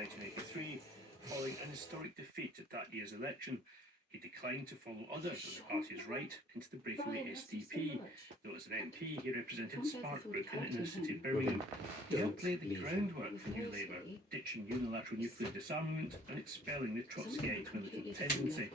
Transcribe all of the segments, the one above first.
1983, following an historic defeat at that year's election. He declined to follow others on the party's right into the breakaway SDP. Though as an MP, he represented Sparkbrook in the inner city of Birmingham. He helped lay the groundwork for New Labour, ditching unilateral nuclear disarmament and expelling the Trotskyite militant tendency.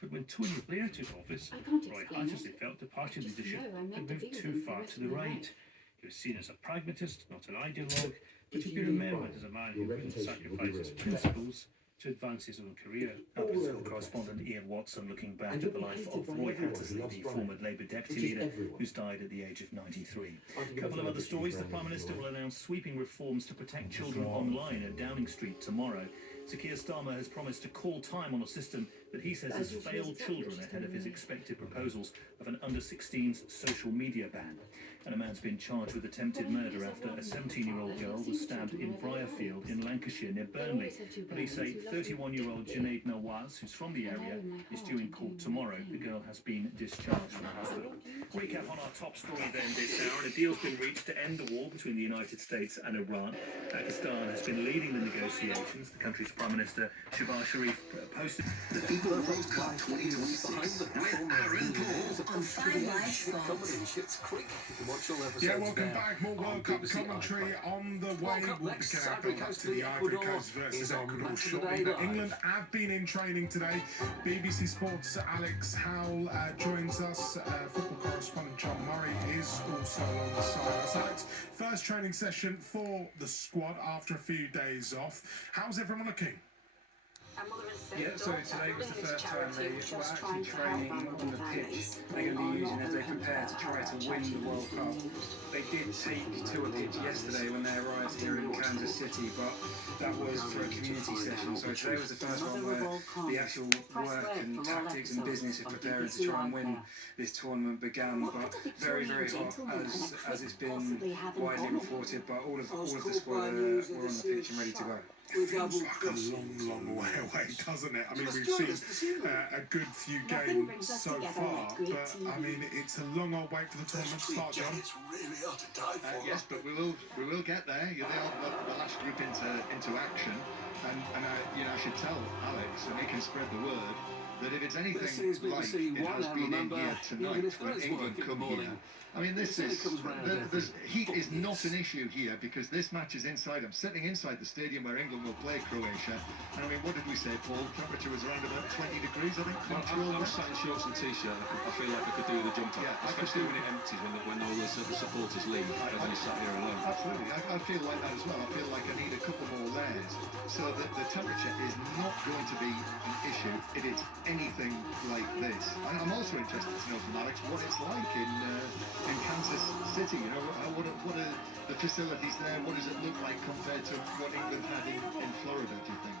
But when Tony Blair took office, Roy Hattersley felt the party leadership had moved too far to the right. He was seen as a pragmatist, not an ideologue, but to be remembered as a man who wouldn't sacrifice his principles to advance his own career. Our political correspondent Ian Watson looking back at the life of Roy Hattersley, the former Labour deputy leader who's died at the age of 93. A couple of other stories. The Prime Minister will announce sweeping reforms to protect children online at Downing Street tomorrow. Sir Keir Starmer has promised to call time on a system that he says has failed children ahead of his expected proposals of an under-16s social media ban. And a man's been charged with attempted murder after a 17-year-old girl was stabbed in Briarfield in Lancashire near Burnley. Police say 31-year-old Junaid Nawaz, who's from the area, is due in court tomorrow. The girl has been discharged from the hospital. Recap on our top story then this hour. And a deal's been reached to end the war between the United States and Iran. Pakistan has been leading the negotiations. The country's Prime Minister Shehbaz Sharif posted the FIFA World Cup 2025 with Aaron Paul on 5 Live Sports. Yeah, welcome back. More World Cup commentary on the way. We'll be carrying up to the Ivory Coast versus Ecuador shortly. But England have been in training today. BBC Sports' Alex Howell joins us. Football correspondent John Murray is also on the side. Alex, first training session for the squad after a few days off. How's everyone looking? Yeah, so today was the first time they were actually training on the pitch they're going to be using as they prepare to try to win the World Cup. They did take to a pitch yesterday when they arrived here in Kansas City, but that was for a community session. So today was the first one where the actual work and tactics and business of preparing to try and win this tournament began. But very, very hot, as it's been widely reported, but all of the squad were on the pitch and ready to go. It feels like a long way away, doesn't it? I mean, we've seen a good few games so far, but I mean, it's a long old wait for the tournament to start, John. Yes, but we will get there. You're the last group into action, and you know, I should tell Alex, and he can spread the word, that if it's anything like it has been in here tonight when England come here, I mean, the heat is not an issue here because this match is inside. I'm sitting inside the stadium where England will play Croatia, and I mean, what did we say, Paul? Temperature was around about 20 degrees, I think. Well, I'm sat in shorts and t-shirt. I feel like I could do the jump up, especially when it empties, when all the supporters leave, as I sat here alone. Absolutely, I feel like that as well. I feel like I need a couple more layers, so that the temperature is not going to be an issue. It is anything like this. I'm also interested to know from Alex what it's like in Kansas City. You know, what are the facilities there? What does it look like compared to what England had in Florida, do you think?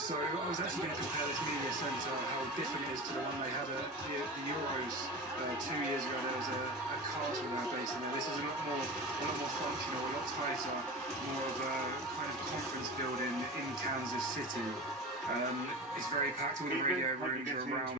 So I was actually going to compare this media centre, how different it is to the one they had at the Euros 2 years ago. There was a castle there based in there. This is a lot more functional, a lot tighter, more of a kind of conference building in Kansas City. It's very packed. All the radio rooms are around.